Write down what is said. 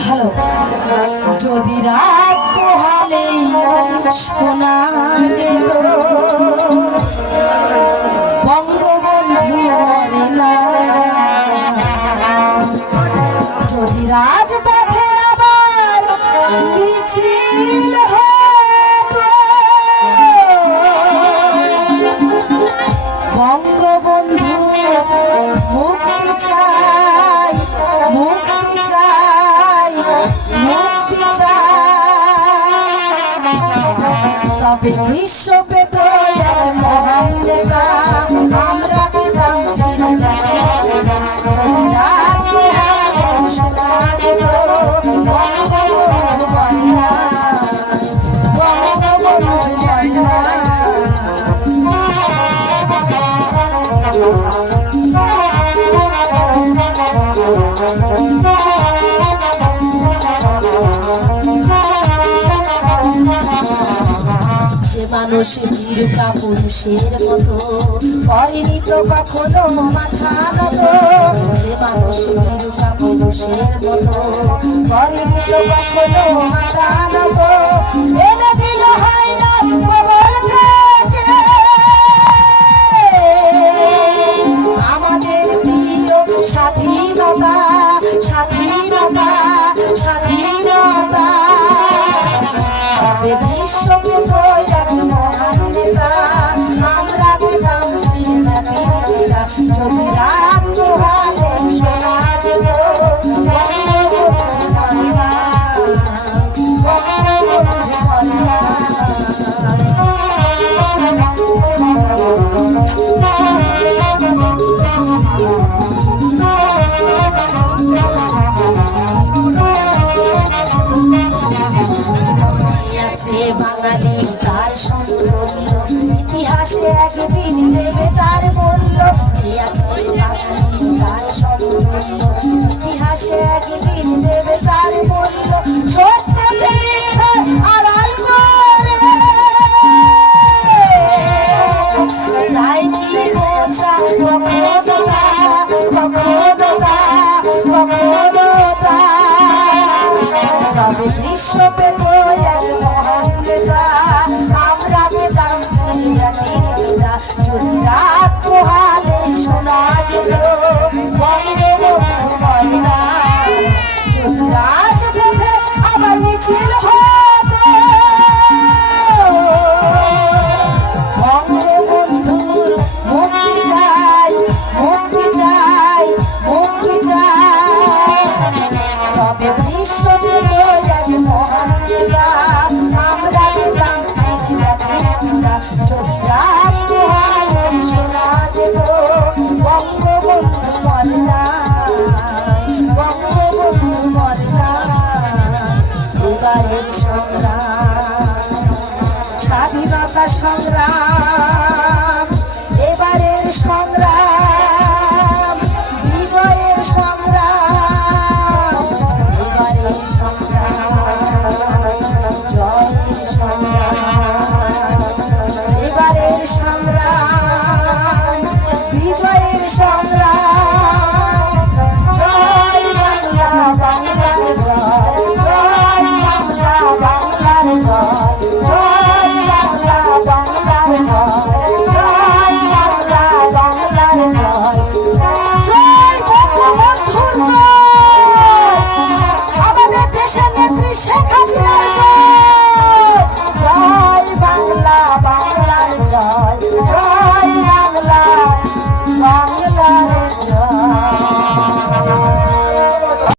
Hello. যদি রাত পোহালে শোনা যেত বঙ্গবন্ধু মরে না, যদি রাজপথে আবার মিছিল হতো বঙ্গবন্ধু মুক্তি চাই, মুক্তি চাই, মুক্তি চাই, তবে বিশ্ব পেত এক মহান নেতা আমরা পেতাম যদি রাত শোনা যেত বঙ্গবন্ধু বন্দা, বঙ্গবন্ধু বন্দা। যে মানুষ বীরকা পুরুষের মতো করেনি তো কখনো মাথা নত, যে মানুষ বীরকা পুরুষের মতো করেনি তো কখনো মাথা নত, এনে দিল হয় না কবর থেকে আমাদের প্রিয় স্বাধীনতা, স্বাধীনতা, স্বাধীনতা। তবে বিশ্ব পেত এক মহান নেতা আমরা পেতাম যদি রাত পোহালে শোনা যেত বঙ্গবন্ধু বন্দা, বঙ্গবন্ধু বন্দা। বাঙালি তার সৌন্দর্য ইতিহাসে একদিন দেবে তার মূল্য, বাঙালি তার সৌন্দর্য ইতিহাসে একদিন দেবে তার মূল্য, সত্যকে আড়াল করে যাই কি বোঝা কখনো তা, কখনো তা, কখনো তা। তবে দৃশ্য পেত এক মহান নেতা আমরা পেতাম জাতির পিতা যদি রাত পোহালে শোনা যেত বঙ্গবন্ধু বন্দা, যদি রাজপথে আবার মিছিল হতো বঙ্গবন্ধুর মুক্তি চাই, মুক্তি চাই, মুক্তি চাই। তবে বিশ্ব পেত এক মহান নেতা আমরা পেতাম জাতির পিতা যদি রাত পোহালে শোনা যেত বঙ্গবন্ধু বন্দা, বঙ্গবন্ধু বন্দা। এবারের সংগ্রাম স্বাধীনতা সংগ্রাম, এবারের সংগ্রাম বিজয়ের সংগ্রাম, এবারের সংগ্রাম।